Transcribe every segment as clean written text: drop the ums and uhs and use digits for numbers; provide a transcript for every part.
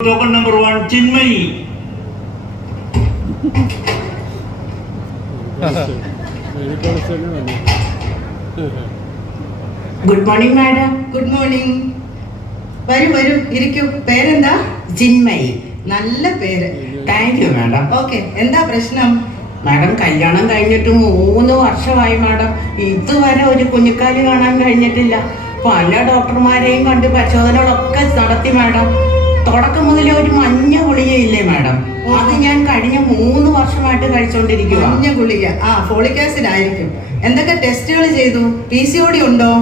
Token number 1, Chinmay. Good morning madam. Good morning. വരൂ വരൂ, ഇരിക്കൂ. പേരെന്താ? ചിന്മയി. നല്ല പേര്. Thank you madam. ഓക്കെ, എന്താ പ്രശ്നം? മാഡം കല്യാണം കഴിഞ്ഞിട്ട് 3 വർഷമായി മാഡം. ഇതുവരെ ഒരു കുഞ്ഞിക്കാല് കാണാൻ കഴിഞ്ഞിട്ടില്ല. പല ഡോക്ടർമാരെയും കണ്ട് പരിശോധനകളൊക്കെ നടത്തി മാഡം. തുടക്കം മുതലേ ഒരു മഞ്ഞ ഗുളികയില്ലേ മാഡം, അത് ഞാൻ കഴിഞ്ഞ 3 വർഷമായിട്ട് കഴിച്ചോണ്ടിരിക്കുക. മഞ്ഞ ഗുളിക, ഫോളിക് ആസിഡ് ആയിരിക്കും. എന്തൊക്കെ ടെസ്റ്റുകൾ ചെയ്തു? PCOD ഉണ്ടോ?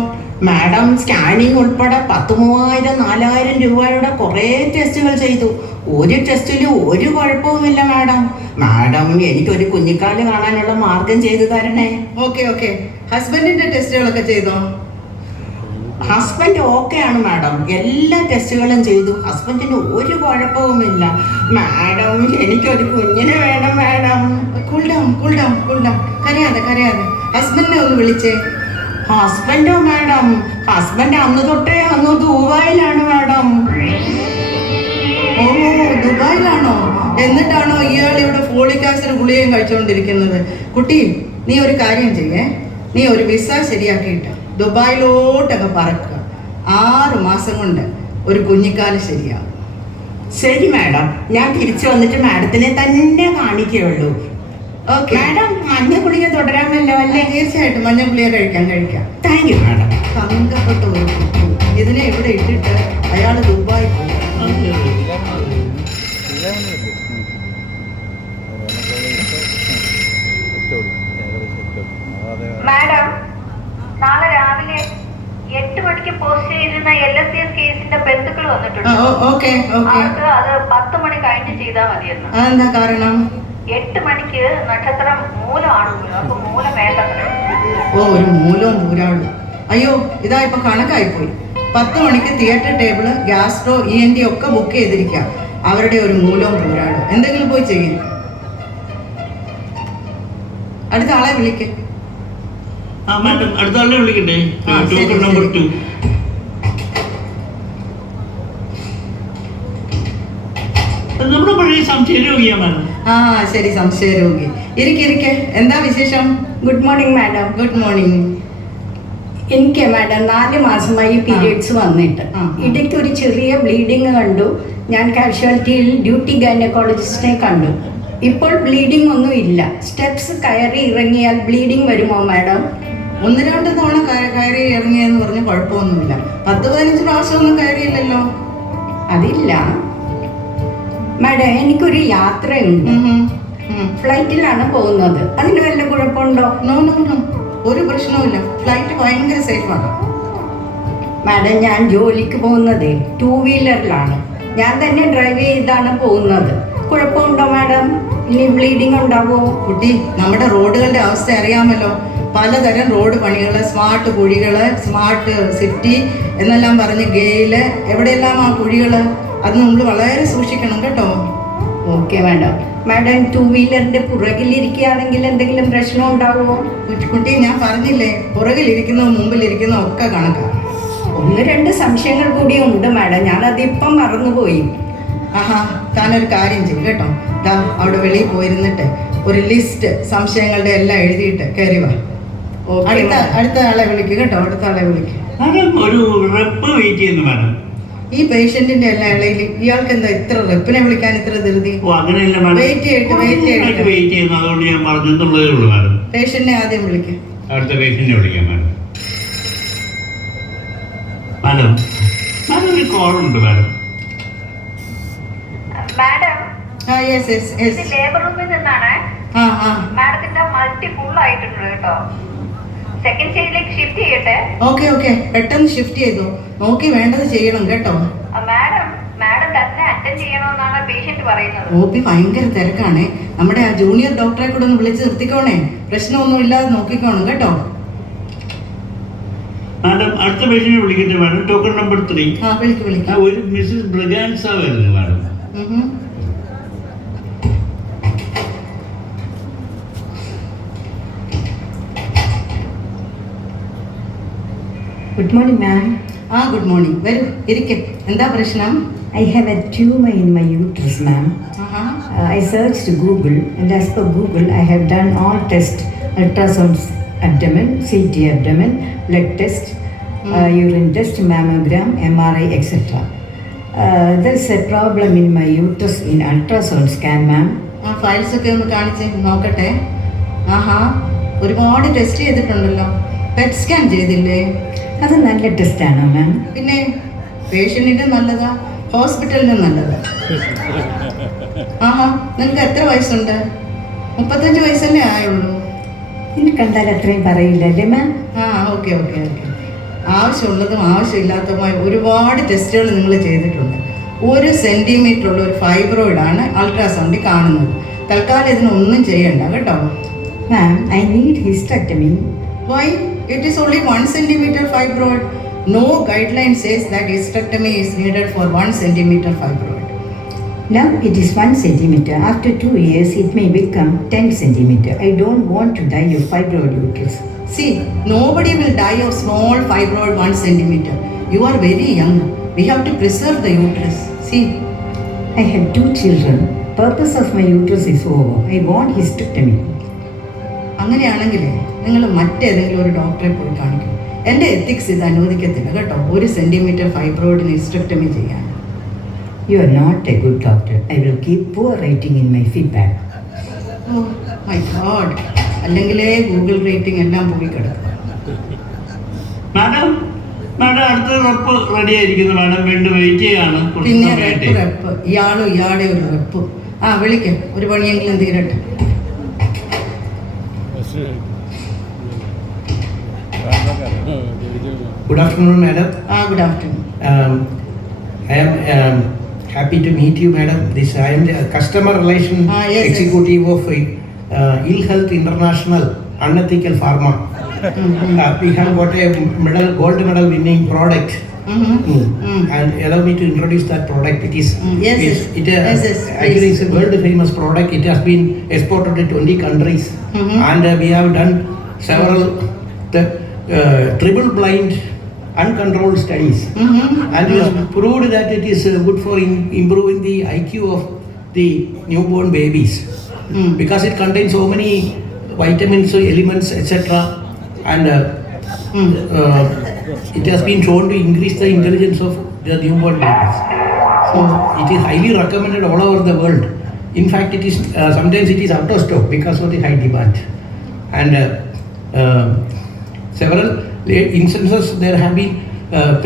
മാഡം സ്കാനിങ് ഉൾപ്പെടെ 10,000-4,000 രൂപയുടെ കുറേ ടെസ്റ്റുകൾ ചെയ്തു. ഒരു ടെസ്റ്റിലും ഒരു കുഴപ്പവുമില്ല മാഡം. മാഡം എനിക്കൊരു കുഞ്ഞിക്കാല് കാണാനുള്ള മാർഗം ചെയ്തു തരണേ. ഓക്കെ. ഹസ്ബൻഡിന്റെ ടെസ്റ്റുകളൊക്കെ ചെയ്തോ? ഹസ്ബൻഡ് ഓക്കെയാണ് മാഡം. എല്ലാ ടെസ്റ്റുകളും ചെയ്തു. ഹസ്ബൻഡിന് ഒരു കുഴപ്പവുമില്ല മാഡം. എനിക്കൊരു കുഞ്ഞിനെ വേണം മാഡം. Cool down. കരയാതെ. ഹസ്ബൻഡിനെ ഒന്ന് വിളിച്ചേ. ഹസ്ബൻഡോ മാഡം? ഹസ്ബൻഡ് അന്ന് തൊട്ടേ ദുബായിലാണ് മാഡം. ഓ, ദുബായിലാണോ? എന്നിട്ടാണോ ഇയാൾ ഇവിടെ ഫോളിക് ആസിഡ് ഗുളികയും കഴിച്ചുകൊണ്ടിരിക്കുന്നത്? കുട്ടി, നീ ഒരു കാര്യം ചെയ്യേ. നീ ഒരു വിസ ശരിയാക്കിയിട്ട് ദുബായിലോട്ടൊക്കെ പറക്കുക. 6 മാസം കൊണ്ട് ഒരു കുഞ്ഞിക്കാല് ശരിയാവും. ശരി മാഡം, ഞാൻ തിരിച്ചു വന്നിട്ട് മാഡത്തിനെ തന്നെ കാണിക്കുകയുള്ളൂ. ഓക്കെ മാഡം, മഞ്ഞ ഗുളിക തുടരാമല്ലോ അല്ലേ? തീർച്ചയായിട്ടും മഞ്ഞ ഗുളിക കഴിക്കാം. Thank you madam. തങ്കപ്പെട്ട ഒരു കുട്ടി. ഇതിനെ ഇവിടെ ഇട്ടിട്ട് അയാൾ ദുബായി പോകും. മാഡം, നാളെ രാവിലെ 8 മണിക്ക് പോസ്റ്റ് ചെയ്തിരുന്ന LSS കേസിന്റെ ബന്ധുക്കൾ വന്നിട്ടുണ്ട്. ഓക്കെ. അവർക്ക് അത് 10 മണി കഴിഞ്ഞ് ചെയ്താൽ മതിയെന്ന്. അതെന്താ കാരണം? 8 മണിക്ക് നക്ഷത്രം മൂലമാണ്. അപ്പൊ മൂലം വേണ്ടത്ര. ഓ, ഒരു മൂലവും പൂരാളും. അയ്യോ, ഇതാ ഇപ്പൊ കണക്കായിപ്പോയി. 10 മണിക്ക് തിയേറ്റർ ടേബിള്, ഗ്യാസ്ട്രോ, ENT ഒക്കെ ബുക്ക് ചെയ്തിരിക്കാം. അവരുടെ ഒരു മൂലവും പൂരാളും. എന്തെങ്കിലും പോയി ചെയ്യും. അടുത്ത ആളെ വിളിക്ക്. മാഡം, അടുത്ത ആളെ വിളിക്കണ്ടേ? ശരി. Token number 2. നമ്മുടെ പഴയ സംശയ രോഗിയാ മാഡം. ശരി, സംശയ രോഗി. ഇരിക്കെ. എന്താ വിശേഷം? Good morning madam. Good morning. എനിക്ക് മാഡം 4 മാസമായി പീരിയഡ്സ് വന്നിട്ട് ഇടയ്ക്ക് ഒരു ചെറിയ ബ്ലീഡിങ് കണ്ടു. ഞാൻ കാഷ്വാലിറ്റിയിൽ ഡ്യൂട്ടി ഗൈനക്കോളജിസ്റ്റിനെ കണ്ടു. ഇപ്പോൾ ബ്ലീഡിംഗ് ഒന്നും ഇല്ല. സ്റ്റെപ്സ് കയറി ഇറങ്ങിയാൽ ബ്ലീഡിംഗ് വരുമോ മാഡം? 1-2 തവണ കയറി ഇറങ്ങിയെന്ന് പറഞ്ഞ് കുഴപ്പമൊന്നുമില്ല. 10-15 പ്രാവശ്യമൊന്നും കയറിയില്ലല്ലോ. അതില്ല മാഡം, എനിക്കൊരു യാത്രയുണ്ട്. ഫ്ലൈറ്റിലാണ് പോകുന്നത്. അതിന് വല്ല കുഴപ്പമുണ്ടോ? നോ, ഒരു പ്രശ്നവുമില്ല. ഫ്ലൈറ്റ് ഭയങ്കര സേഫാണ്. മാഡം, ഞാൻ ജോലിക്ക് പോകുന്നത് 2 വീലറിലാണ്. ഞാൻ തന്നെ ഡ്രൈവ് ചെയ്താണ് പോകുന്നത്. കുഴപ്പമുണ്ടോ മാഡം? ഇനി ബ്ലീഡിംഗ് ഉണ്ടാവോ? കുട്ടി, നമ്മുടെ റോഡുകളുടെ അവസ്ഥ അറിയാമല്ലോ. പലതരം റോഡ് പണികൾ, സ്മാർട്ട് കുഴികൾ, സ്മാർട്ട് സിറ്റി എന്നെല്ലാം പറഞ്ഞ് ഗെയില്, എവിടെയെല്ലാം ആ കുഴികൾ, അത് നമ്മൾ വളരെ സൂക്ഷിക്കണം കേട്ടോ. Okay madam. മാഡം, 2 വീലറിന്റെ പുറകിലിരിക്കുകയാണെങ്കിൽ എന്തെങ്കിലും പ്രശ്നം ഉണ്ടാവുമോ? കുട്ടി, ഞാൻ പറഞ്ഞില്ലേ, പുറകിലിരിക്കുന്നതും മുമ്പിലിരിക്കുന്നതും ഒക്കെ കണക്കാണ്. 1-2 സംശയങ്ങൾ കൂടി ഉണ്ട് മാഡം. ഞാനതിപ്പം മറന്നുപോയി. താനൊരു കാര്യം ചെയ്യും കേട്ടോ. അവിടെ വെളിയിൽ പോയിരുന്നിട്ട് ഒരു ലിസ്റ്റ് സംശയങ്ങളുടെ എല്ലാം എഴുതിയിട്ട് കയറി വാ. അടുത്ത ആളെ വിളിക്കുക കേട്ടോ. അടുത്ത ആളെ വിളിക്കുക. മാഡം, ഒരു റെപ്പ് വെയിറ്റ് ചെയ്യുന്നു മാഡം. ഈ പേഷ്യന്റിന്റെ എല്ലാ ഇടയിൽ ഇയാൾക്ക് എന്താ ഇത്ര റെപ്പിനെ വിളിക്കാൻ ഇത്ര ധൃതി? അങ്ങനെയല്ല മാഡം, വെയിറ്റ് ചെയ്യട്ടെ. വെയിറ്റ് ചെയ്യുന്നു. അതുകൊണ്ട് ഞാൻ പറഞ്ഞെന്നുള്ളതേ ഉള്ളൂ മാഡം. പേഷ്യന്റിനെ ആദ്യം വിളിക്കുക. അടുത്ത പേഷ്യന്റിനെ വിളിക്കാം മാഡം. മാഡം ഒരു കോളുണ്ട് മാഡം. Madam, yes. ഇത് ലേബർ റൂമിൽ നിന്നാണ്. മാഡത്തിന്റെ മൾട്ടി ഫുൾ ആയിട്ടുണ്ട് കേട്ടോ. സെക്കൻഡ് സ്റ്റേജിലേക്ക് ഷിഫ്റ്റ് ചെയ്യട്ടെ? ഓക്കെ. പെട്ടെന്ന് ഷിഫ്റ്റ് ചെയ്തു. നോക്കി വേണ്ടത് ചെയ്യണം കേട്ടോ. മാഡം തന്നെ അറ്റൻഡ് ചെയ്യണമെന്നാണ് പേഷ്യന്റ് പറയുന്നത്. OP ഭയങ്കര തിരക്കാണ്. നമ്മുടെ ആ ജൂനിയർ ഡോക്ടറെ കൂടെ ഒന്ന് വിളിച്ച് നിർത്തിക്കോണേ. പ്രശ്നമൊന്നും ഇല്ലാതെ നോക്കിക്കോണം കേട്ടോ. മാഡം, അടുത്ത പേഷ്യന്റിനെ വിളിക്കട്ടെ മാഡം. Token number 3. വിളിക്കാം. ഒരു മിസ്സസ് ബ്രഗാൻസ വരുന്നു madam. Good morning ma'am. Good morning. വരൂ, ഇരിക്കെ. എന്താ പ്രശ്നം? I have a tumor in my uterus, ma'am. I searched Google, and as per Google, I have done all tests: ultrasound abdomen, CT abdomen, blood test, urine test, mammogram, MRI, etc. There's a problem in my uterus in ultrasound scan, ma'am. ആ files ഒക്കെ ഒന്ന് കാണിച്ച് നോക്കട്ടെ. ആഹാ, ഒരുപാട് test ചെയ്തിട്ടുണ്ടല്ലോ. Pet scan ചെയ്തില്ലേ? അത് നല്ല ടെസ്റ്റാണോ മാം? പിന്നെ പേഷ്യൻറ്റിന് നല്ലതാ, ഹോസ്പിറ്റലിന് നല്ലതാ. ആഹാ, നിങ്ങൾക്ക് എത്ര വയസ്സുണ്ട്? 35 വയസ്സല്ലേ ആയുള്ളൂ? ഇനി കണ്ടാൽ അത്രയും പറയില്ല അല്ലേ മാം? ആ, ഓക്കെ. ആവശ്യമുള്ളതും ആവശ്യമില്ലാത്തതുമായ ഒരുപാട് ടെസ്റ്റുകൾ നിങ്ങൾ ചെയ്തിട്ടുണ്ട്. 1 സെൻറ്റിമീറ്റർ ഉള്ള ഒരു ഫൈബ്രോയിഡാണ് അൾട്രാസൗണ്ടിൽ കാണുന്നത്. തൽക്കാലം ഇതിനൊന്നും ചെയ്യണ്ട കേട്ടോ. Ma'am, I need hysterectomy. Why? It is only 1 centimeter fibroid. No guideline says that hysterectomy is needed for 1 centimeter fibroid. Now it is 1 centimeter. After 2 years, it may become 10 centimeter. I don't want to die of fibroid uterus. See, nobody will die of small fibroid 1 centimeter. You are very young. We have to preserve the uterus. See. I have 2 children. Purpose of my uterus is over. I want hysterectomy. അങ്ങനെയാണെങ്കിൽ നിങ്ങൾ മറ്റേതെങ്കിലും ഒരു ഡോക്ടറെ പോയി കാണിക്കും. എൻ്റെ ethics ഇത് അനുവദിക്കത്തില്ല കേട്ടോ, 1 സെൻറ്റിമീറ്റർ ഫൈബ്രോയിഡിന് ഹിസ്റ്ററക്ടമി ചെയ്യാൻ. You are not a good doctor. I will keep poor rating in my feedback. Oh my God. അല്ലെങ്കിലേ ഗൂഗിൾ റേറ്റിംഗ് എല്ലാം പോയി കിടക്കും. മാഡം അടുത്ത റെപ്പ് റെഡി ആയിരിക്കുന്നു മാഡം. വീണ്ടും വെയിറ്റ് ചെയ്യാണ്. പിന്നെ റെപ്പ് ഇയാളുടെ ഒരു റെപ്പ്. ആ, വിളിക്കാം, ഒരു പണിയെങ്കിലും തീരട്ടെ. Good afternoon, madam. Good afternoon. I am happy to meet you, madam. I am the customer relation executive of Ill Health International Unethical Pharma. We have got a gold medal winning product. And allow me to introduce that product. It is actually it's a world famous product. It has been exported to 20 countries, and we have done several triple blind uncontrolled studies, and it has proved that it is good for improving the IQ of the newborn babies, because it contains so many vitamins, elements, etc. And it has been shown to increase the intelligence of the newborn babies. So it is highly recommended all over the world. In fact, it is sometimes it is out of stock because of the high demand. And several instances there have been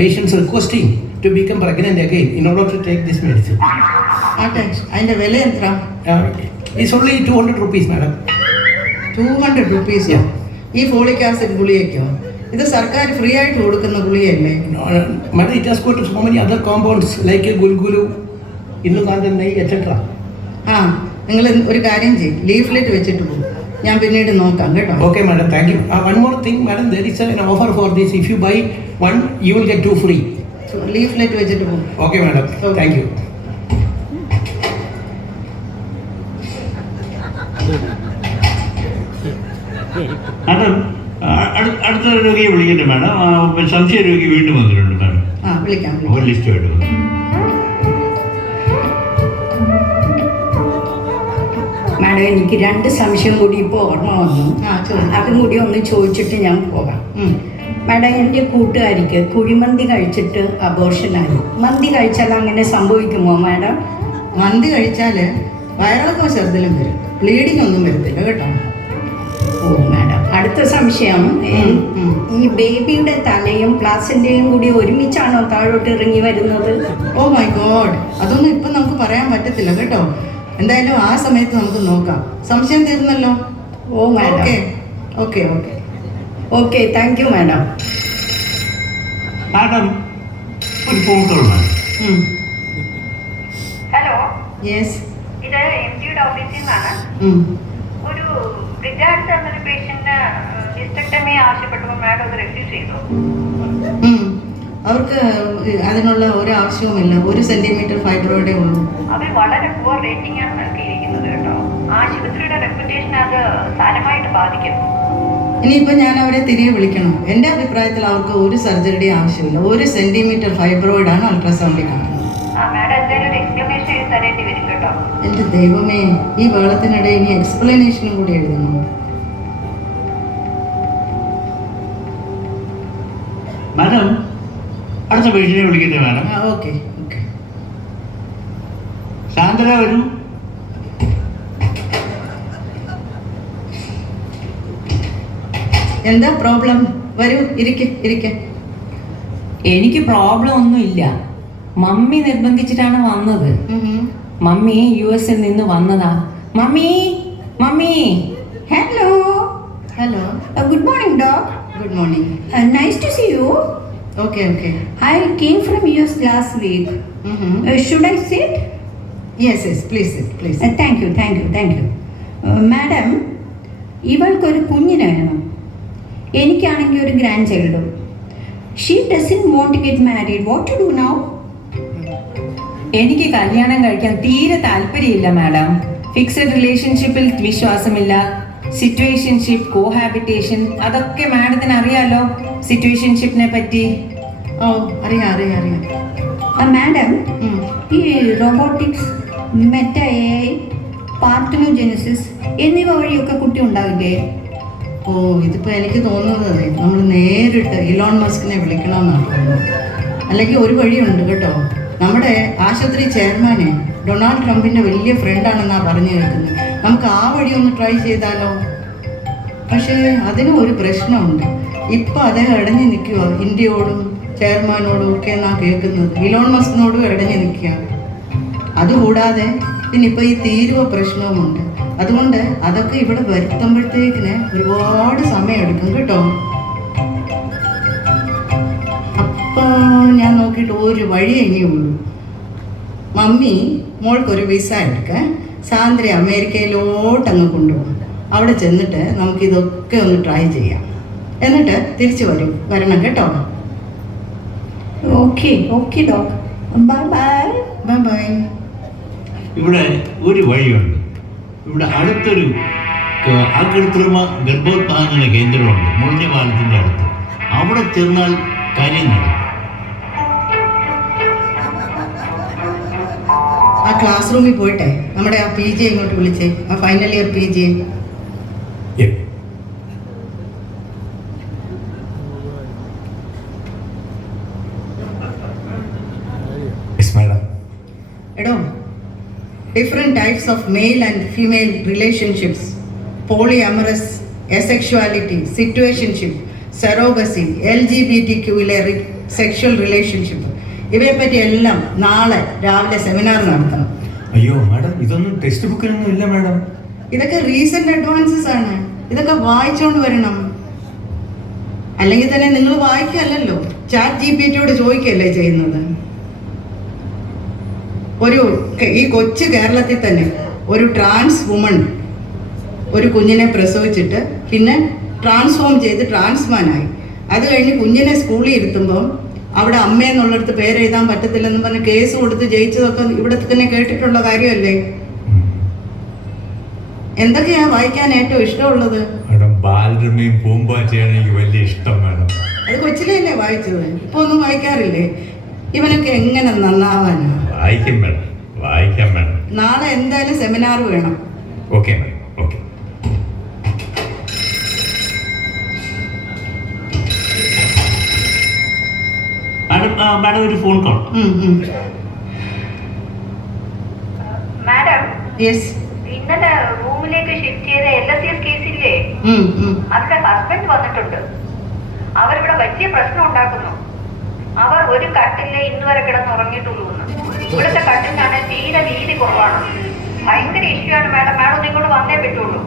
patients requesting to become pregnant again in order to take this medicine. അതിൻ്റെ വില എത്ര? It's only 200 rupees, madam. 200 rupees? ഈ folic acid ഗുളികയ്ക്കോ? ഇത് സർക്കാർ free ആയിട്ട് കൊടുക്കുന്ന ഗുളികയല്ലേ? Madam, it has got so many other compounds like gulgulu, innukandanai, etc. നിങ്ങൾ ഒരു കാര്യം ചെയ്യും, ലീഫ്ലെറ്റ് വെച്ചിട്ട് പോകും, ഞാൻ പിന്നീട് നോക്കാം കേട്ടോ. Okay, madam, thank you. One more thing, madam, there is an offer for this. If you buy one, you will get 2 free. Leaflet വെച്ചിട്ട് പോകും. Okay, madam. Thank you. Madam അടുത്ത രോഗിയെ വിളിക്കട്ടെ മാഡം. സംശയ രോഗി വീണ്ടും വന്നിട്ടുണ്ട് മാഡം. വിളിക്കാം. ഒരു ലിസ്റ്റുമായിട്ട് വന്നു. മാഡം, എനിക്ക് 2 സംശയം കൂടി ഇപ്പോൾ ഓർമ്മ വന്നു. അതും കൂടി ഒന്ന് ചോദിച്ചിട്ട് ഞാൻ പോകാം. മാഡം, എൻ്റെ കൂട്ടുകാരിക്ക് കുഴിമന്തി കഴിച്ചിട്ട് അബോർഷനായി. മന്തി കഴിച്ചാൽ അങ്ങനെ സംഭവിക്കുമോ മാഡം? മന്തി കഴിച്ചാൽ വയറിളക്കോ ഛർദിലും വരും, ബ്ലീഡിംഗ് ഒന്നും വരത്തില്ല കേട്ടോ. ഓ മാഡം, അടുത്ത സംശയം, ഈ ബേബിയുടെ തലയും പ്ലാസന്റയും കൂടി ഒരുമിച്ചാണോ താഴോട്ട് ഇറങ്ങി വരുന്നത്? ഓ മൈ ഗോഡ്, അതൊന്നും ഇപ്പം നമുക്ക് പറയാൻ പറ്റത്തില്ല കേട്ടോ. എന്തായാലും ആ സമയത്ത് നമുക്ക് നോക്കാം. സംശയം തീർന്നല്ലോ? ഓ madam. Okay. Okay, thank you madam. Madam ഒരു phone call madam. Hello, yes, ഇത് MDയുടെ ഓഫീസിൽ നിന്നാണ്. ഒരു റിജാർഡ് എന്നൊരു പേഷ്യന്റിന് ഹിസ്റ്റക്ടമി ആവശ്യപ്പെട്ടപ്പോൾ മാഡം അത് റെഫ്യൂസ് ചെയ്തു. അവർക്ക് അതിനുള്ള ഒരു ആവശ്യവുമില്ല, 1 സെന്റിമീറ്റർ ഫൈബ്രോയിഡേ ഉള്ളൂ. അവർ വളരെ പുവർ റേറ്റിംഗ് ആണ് നൽകിയിരിക്കുന്നത് കേട്ടോ. ആശുപത്രിയുടെ റെപ്യൂട്ടേഷൻ അത് സാരമായിട്ട് ബാധിക്കും. ഇനിയിപ്പോൾ ഞാൻ അവരെ തിരികെ വിളിക്കണം. എൻ്റെ അഭിപ്രായത്തിൽ അവർക്ക് ഒരു സർജറിയുടെ ആവശ്യമില്ല. 1 സെന്റിമീറ്റർ ഫൈബ്രോയിഡാണ് അൾട്രാസൗണ്ടിൽ കാണുന്നത്. മാഡം എന്തായാലും ഒരു എക്സ്പ്ലനേഷൻ എഴുതി തരേണ്ടി വരും കേട്ടോ. എൻ്റെ ദൈവമേ, ഈ വെള്ളത്തിനിടെ ഇനി എക്സ്പ്ലനേഷനും കൂടി എഴുതണം. മാഡം അടുത്ത പേഷ്യനെ വിളിക്കട്ടെ മാഡം. Okay okay. സാന്ദ്ര വരൂ. എന്താ പ്രോബ്ലം? വരൂ, ഇരിക്കെ. എനിക്ക് പ്രോബ്ലം ഒന്നുമില്ല. മമ്മി നിർബന്ധിച്ചിട്ടാണ് വന്നത്. മമ്മി US നിന്ന് വന്നതാ. Mummy. Hello. Hello. Good morning, doc. Good morning. Nice to see you. Okay okay. I came from US last week. Should I sit? Yes please. Thank you. Madam, ഇവൾക്കൊരു കുഞ്ഞിനെ വേണം. എനിക്കാണെങ്കിൽ ഒരു ഗ്രാൻഡ് ചൈൽഡും. She doesn't want to get married. What to do now? എനിക്ക് കല്യാണം കഴിക്കാൻ തീരെ താല്പര്യമില്ല മാഡം. ഫിക്സഡ് റിലേഷൻഷിപ്പിൽ വിശ്വാസമില്ല. സിറ്റുവേഷൻഷിപ്പ്, കോഹാബിറ്റേഷൻ, അതൊക്കെ മാഡത്തിന് അറിയാലോ സിറ്റുവേഷൻഷിപ്പിനെ പറ്റി. ഓ അറിയാം. മാഡം, ഈ റോബോട്ടിക്സ്, മെറ്റ AI, പാർട്ടനോജെനസിസ് എന്നിവ വഴിയൊക്കെ കുട്ടി ഉണ്ടാവില്ലേ? ഓ, ഇതിപ്പോൾ എനിക്ക് തോന്നുന്നത് നമ്മൾ നേരിട്ട് ഇലോൺ മസ്കിനെ വിളിക്കണമെന്നാണ് തോന്നുന്നത്. അല്ലെങ്കിൽ ഒരു വഴിയുണ്ട് കേട്ടോ. നമ്മുടെ ആശുപത്രി ചെയർമാനെ ഡൊണാൾഡ് ട്രംപിൻ്റെ വലിയ ഫ്രണ്ടാണെന്നാണ് പറഞ്ഞു കേൾക്കുന്നത്. നമുക്ക് ആ വഴി ഒന്ന് ട്രൈ ചെയ്താലോ? പക്ഷേ അതിനും ഒരു പ്രശ്നമുണ്ട്. ഇപ്പം അദ്ദേഹം ഇടഞ്ഞു നിൽക്കുക. ഇന്ത്യയോടും ചെയർമാനോടും ഒക്കെ എന്നാണ് കേൾക്കുന്നത്. ഇലോൺ മസ്കിനോടും ഇടഞ്ഞു നിൽക്കുക. അതുകൂടാതെ പിന്നെ ഇപ്പോൾ ഈ തീരുവ പ്രശ്നവുമുണ്ട്. അതുകൊണ്ട് അതൊക്കെ ഇവിടെ വരുത്തുമ്പോഴത്തേക്കിന് ഒരുപാട് സമയമെടുക്കും കേട്ടോ. അപ്പോൾ ഞാൻ നോക്കിയിട്ട് ഒരു വഴി ഇനിയുള്ളൂ. മമ്മി മോൾക്കൊരു വിസ എടുക്കാൻ സാന്ദ്ര അമേരിക്കയിലോട്ടങ്ങ് കൊണ്ടുപോകും. അവിടെ ചെന്നിട്ട് നമുക്കിതൊക്കെ ഒന്ന് ട്രൈ ചെയ്യാം. എന്നിട്ട് തിരിച്ചു വരണം കേട്ടോ. Okay doc. ബൈ. ഇവിടെ ഒരു വഴിയുണ്ട്. ഇവിടെ അടുത്തൊരു അകൃത്രിമ ഗർഭോത്പാദന കേന്ദ്രമുണ്ട്, മുറിഞ്ഞ പാലത്തിൻ്റെ അടുത്ത്. അവിടെ ചെന്നാൽ കാര്യം നടക്കും. ആ ക്ലാസ് റൂമിൽ പോയിട്ടെ നമ്മുടെ ആ PG ഇങ്ങോട്ട് വിളിച്ചേ, ആ ഫൈനൽ ഇയർ PG. എടോ, different types of male and female relationships, polyamorous, asexuality, situationship, surrogacy, LGBTQ-ലെ സെക്ഷൽ റിലേഷൻഷിപ്പ്, ഇവയെപ്പറ്റി എല്ലാം നാളെ രാവിലെ സെമിനാർ നടത്തണം. അയ്യോ മാഡം, ഇതൊന്നും ടെക്സ്റ്റ് ബുക്കിലൊന്നും ഇല്ല മാഡം. ഇതൊക്കെ റീസെന്റ് അഡ്വാൻസസ് ആണ്. ഇതൊക്കെ വായിച്ചുകൊണ്ട് വരണം. അല്ലെങ്കിൽ തന്നെ നിങ്ങൾ വായിക്കല്ലോ, ChatGPT-യോട് ചോദിക്കല്ലേ ചെയ്യുന്നത്. ഈ കൊച്ചു കേരളത്തിൽ തന്നെ ഒരു ട്രാൻസ് വുമൺ ഒരു കുഞ്ഞിനെ പ്രസവിച്ചിട്ട് പിന്നെ ട്രാൻസ്ഫോം ചെയ്ത് ട്രാൻസ്മാനായി. അത് കഴിഞ്ഞ് കുഞ്ഞിനെ സ്കൂളിൽ ഇരുത്തുമ്പം അവിടെ അമ്മയെന്നുള്ളിടത്ത് പേരെഴുതാൻ പറ്റത്തില്ലെന്ന് പറഞ്ഞ് കേസ് കൊടുത്ത് ജയിച്ചതൊക്കെ ഇവിടെ തന്നെ കേട്ടിട്ടുള്ള കാര്യമല്ലേ? എന്തൊക്കെയാ വായിക്കാൻ ഏറ്റവും ഇഷ്ടമുള്ളത്? മാഡം, ബാലരമയും പൂമ്പാറ്റയാണ് എനിക്ക് വലിയ ഇഷ്ടം മാഡം. അത് കൊച്ചിലെയല്ലേ വായിച്ചത്? ഇപ്പൊ ഒന്നും വായിക്കാറില്ലേ? ഇവനൊക്കെ എങ്ങനെ നന്നാവാനാ? വായിക്കാം മാഡം. നാളെ എന്തായാലും സെമിനാർ വേണം. Okay madam, okay. മാഡം ഒരു ഫോൺ കോൾ. Madam, yes. ഇന്നലെ റൂമിലേക്ക് ഷിഫ്റ്റ് ചെയ്ത LSS കേസില്ലേ, അതിന്റെ ഹസ്ബൻഡ് വന്നിട്ടുണ്ട്. അവരിവിടെ വലിയ പ്രശ്നം ഉണ്ടാക്കുന്നു. അവർ ഒരു കട്ടിലെ ഇന്ന് വരെ കിടന്നുറങ്ങിയിട്ടുള്ളൂ. ഇവിടുത്തെ കട്ടിലാണ് തീരെ വീതി കുറവാണ്. ഭയങ്കര ഇഷ്യൂ ആണ് മാഡം. മാഡം ഇങ്ങോട്ട് വന്നേ പറ്റുള്ളൂ.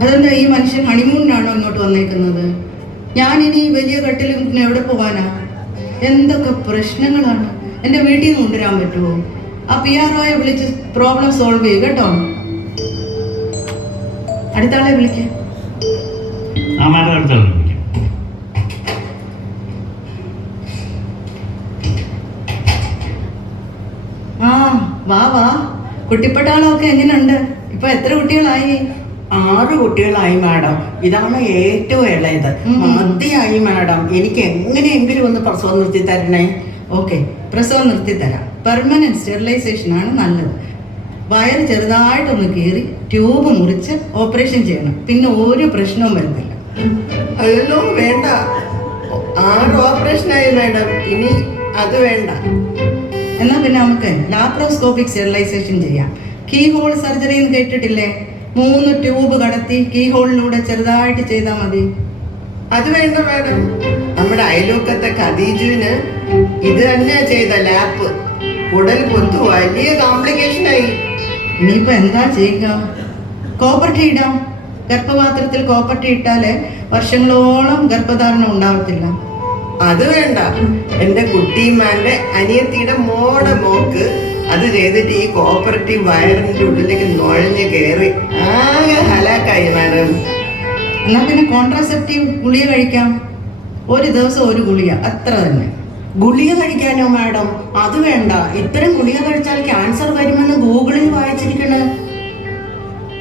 അതെന്താ ഈ മനുഷ്യൻ ഹണിമൂണിനാണോ ഇങ്ങോട്ട് വന്നേക്കുന്നത്? ഞാനിനി വലിയ കട്ടിലും പിന്നെ എവിടെ പോകാനാ? എന്തൊക്കെ പ്രശ്നങ്ങളാണ്. എൻ്റെ വീട്ടിൽ നിന്ന് കൊണ്ടുവരാൻ പറ്റുമോ? ആ PROയെ വിളിച്ച് പ്രോബ്ലം സോൾവ് ചെയ്യും കേട്ടോ. അടുത്താളെ വിളിക്കാം. മാഡം അടുത്താളെ വിളിക്കാം. വാ. കുട്ടിപ്പട്ടാളമൊക്കെ എങ്ങനെയുണ്ട്? ഇപ്പൊ എത്ര കുട്ടികളായി? 6 കുട്ടികളായി മാഡം. ഇതാണ് ഏറ്റവും ഇളയത്. മതിയായി മാഡം. എനിക്ക് എങ്ങനെയെങ്കിലും ഒന്ന് പ്രസവം നിർത്തി തരണേ. ഓക്കെ, പ്രസവം നിർത്തി തരാം. പെർമനൻറ്റ് സ്റ്റെറിലൈസേഷനാണ് നല്ലത്. വയറ് ചെറുതായിട്ടൊന്ന് കീറി ട്യൂബ് മുറിച്ച് ഓപ്പറേഷൻ ചെയ്യണം. പിന്നെ ഒരു പ്രശ്നവും വരുന്നില്ല. അയ്യോ വേണ്ട, 6 ഓപ്പറേഷനായി മാഡം, ഇനി അത് വേണ്ട. എന്നാൽ പിന്നെ നമുക്ക് ലാപ്രോസ്കോപ്പിക് സ്റ്റെറിലൈസേഷൻ ചെയ്യാം. കീ ഹോൾ സർജറി എന്ന് കേട്ടിട്ടില്ലേ? 3 ട്യൂബ് കടത്തി കീ ഹോളിലൂടെ ചെറുതായിട്ട് ചെയ്താൽ മതി. അത് വേണ്ട മാഡം, നമ്മുടെ അയൽവക്കത്തെ ഖദീജുവിന് ഇത് തന്നെ ചെയ്ത ലാപ്പ് കുടൽ പൊത്തു വലിയ കോംപ്ലിക്കേഷനായി. ഇനിയിപ്പോൾ എന്താ ചെയ്യുക? കോപ്പർട്ടി ഇടാം. ഗർഭപാത്രത്തിൽ കോപ്പർട്ടി ഇട്ടാൽ വർഷങ്ങളോളം ഗർഭധാരണം ഉണ്ടാവത്തില്ല. അത് വേണ്ട, എൻ്റെ കുട്ടിമാൻ്റെ അനിയത്തിയുടെ മോക്ക് അത് ചെയ്തിട്ട് ഈ കോപ്പറേറ്റീവ് വയറിൻ്റെ ഉള്ളിലേക്ക് നുഴഞ്ഞ് കയറി ആകെ ഹലാക്കായി മാഡം. എന്നാൽ പിന്നെ കോൺട്രാസെപ്റ്റീവ് ഗുളിക കഴിക്കാം. ഒരു ദിവസം ഒരു ഗുളിക, അത്ര തന്നെ. ഗുളിക കഴിക്കാനോ മാഡം? അത് വേണ്ട. ഇത്തരം ഗുളിക കഴിച്ചാൽ ക്യാൻസർ വരുമെന്ന് ഗൂഗിളിൽ വായിച്ചിരിക്കണേ.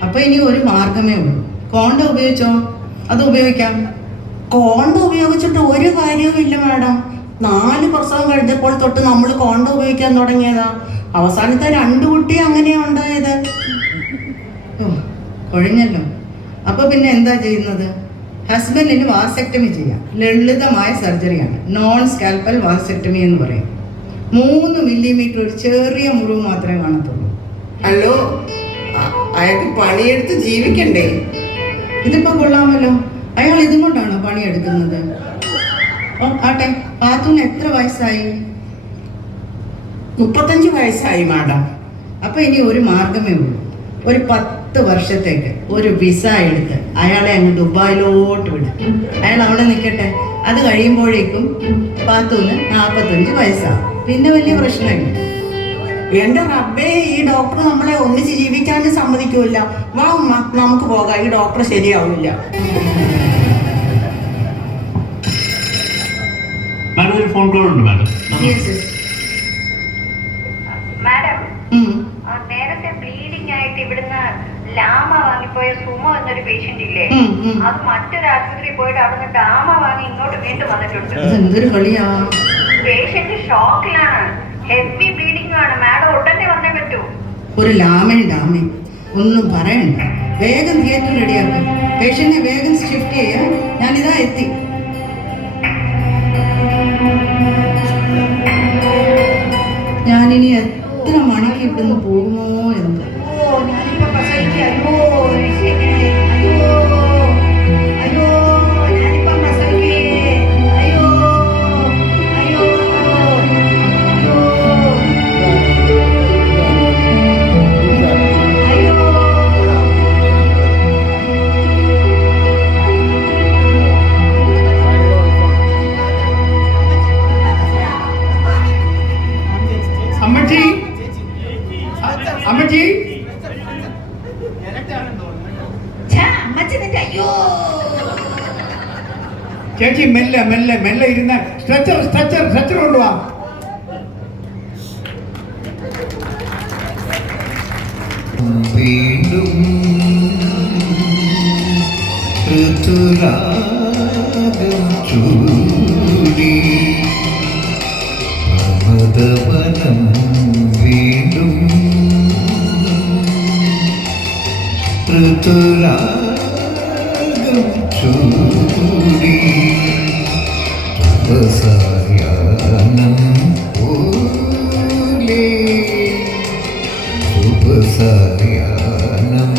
അപ്പൊ ഇനി ഒരു മാർഗമേ ഉള്ളൂ. കോണ്ടം ഉപയോഗിച്ചോ? അത് ഉപയോഗിക്കാം. കോണ്ടം ഉപയോഗിച്ചിട്ട് ഒരു കാര്യവുമില്ല മാഡം. 4 പ്രസവം കഴിഞ്ഞപ്പോൾ തൊട്ട് നമ്മൾ കോണ്ടം ഉപയോഗിക്കാൻ തുടങ്ങിയതാ. അവസാനത്തെ 2 കുട്ടി അങ്ങനെയാ ഉണ്ടായത്. കൊഴിഞ്ഞല്ലോ. അപ്പൊ പിന്നെ എന്താ ചെയ്യുന്നത്? ഹസ്ബൻഡിന് വാസെക്ടമി ചെയ്യാം. ലളിതമായ സർജറിയാണ്. നോൺ സ്കാൽപ്പൽ വാസെക്ടമി എന്ന് പറയും. 3 മില്ലിമീറ്റർ ഒരു ചെറിയ മുറിവ് മാത്രമേ കാണത്തുള്ളൂ. ഹലോ, അയാൾക്ക് പണിയെടുത്ത് ജീവിക്കണ്ടേ? ഇതിപ്പോ കൊള്ളാമല്ലോ. അയാൾ ഇതും കൊണ്ടാണോ പണിയെടുക്കുന്നത്? ഓ ആട്ടെ, പാത്തുവിന് എത്ര വയസ്സായി? 35 വയസ്സായി മാഡം. അപ്പൊ ഇനി ഒരു മാർഗമേ ഉള്ളൂ. ഒരു 10 വർഷത്തേക്ക് ഒരു വിസ എടുത്ത് അയാളെ അങ്ങ് ദുബായിലോട്ട് വിടും. അയാൾ അവിടെ നിൽക്കട്ടെ. അത് കഴിയുമ്പോഴേക്കും പാത്തുവിന് 45 വയസ്സാകും. പിന്നെ വലിയ പ്രശ്നമില്ല. എന്റെ റബ്ബേ, ഈ ഡോക്ടർ നമ്മളെ ഒന്നിച്ച് ജീവിക്കാനും സമ്മതിക്കൂല. വാ ഉമ്മ, നമുക്ക് പോകാം. ഈ ഡോക്ടർ ശരിയാവില്ല. മാഡം ഒരു ഫോൺ കോൾ ഉണ്ട് മാഡം. മാഡം, നേരത്തെ ബ്ലീഡിംഗ് ആയിട്ട് ഇവിടുന്ന് ലാമ വാങ്ങിപ്പോയ സുമോ എന്നൊരു പേഷ്യന്റ് ഇല്ലേ, അത് മറ്റൊരു ആശുപത്രിയിൽ പോയിട്ട് അവിടുന്ന് ഡാമ വാങ്ങി ഇങ്ങോട്ട് വീണ്ടും വന്നിട്ടുണ്ട്. എന്തൊരു കളിയാ! പേഷ്യന്റ് ഷോക്കിലാണ്. ഹെവി ബ്ലീഡിംഗ് ആണ്. മാഡം ഉടനെ വന്നേ പറ്റൂ. ഒരു ലാമയും ഡാമയും ഒന്നും പറയണ്ട. വേഗം തിയേറ്റർ റെഡിയാക്കും. പേഷ്യന്റിനെ വേഗം ഷിഫ്റ്റ് ചെയ്യാൻ ഞാനിതാ എത്തി. ഞാനിനി എത്ര മണിക്ക് ഇവിടുന്ന് പോകുമോ എന്ന്. അമ്മച്ചി, അമ്മച്ചി, ചേച്ചി മെല്ലെ മെല്ലെ മെല്ലെ ഇരുന്ന സ്ട്രെച്ചർ സ്ട്രെച്ചർ സ്ട്രെച്ചർ കൊണ്ടുവാ. വീണ്ടും ഋതുരാഗം ചൂടി അമൃതവനം വീണ്ടും ഋതുരാഗം ചൂടി ഉപസായാനം പോലെ ഉപസായാനം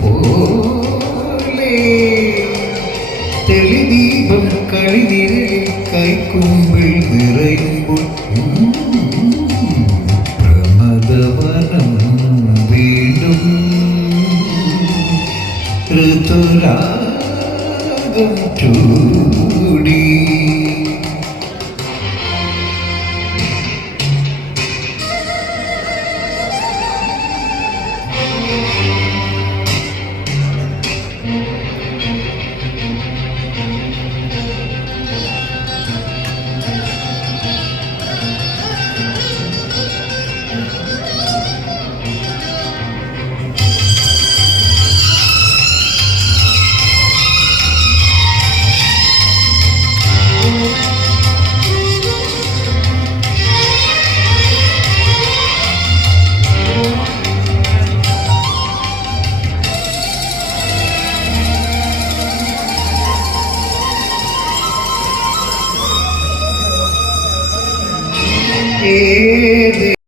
പോലെ തെളിദീപം കളിനിരയിൽ കൈക്കുമ്പിൾ നിറയുമ്പോൾ പ്രമദവനം വീണ്ടും ഋതുരാഗം ചൂടി. ഏ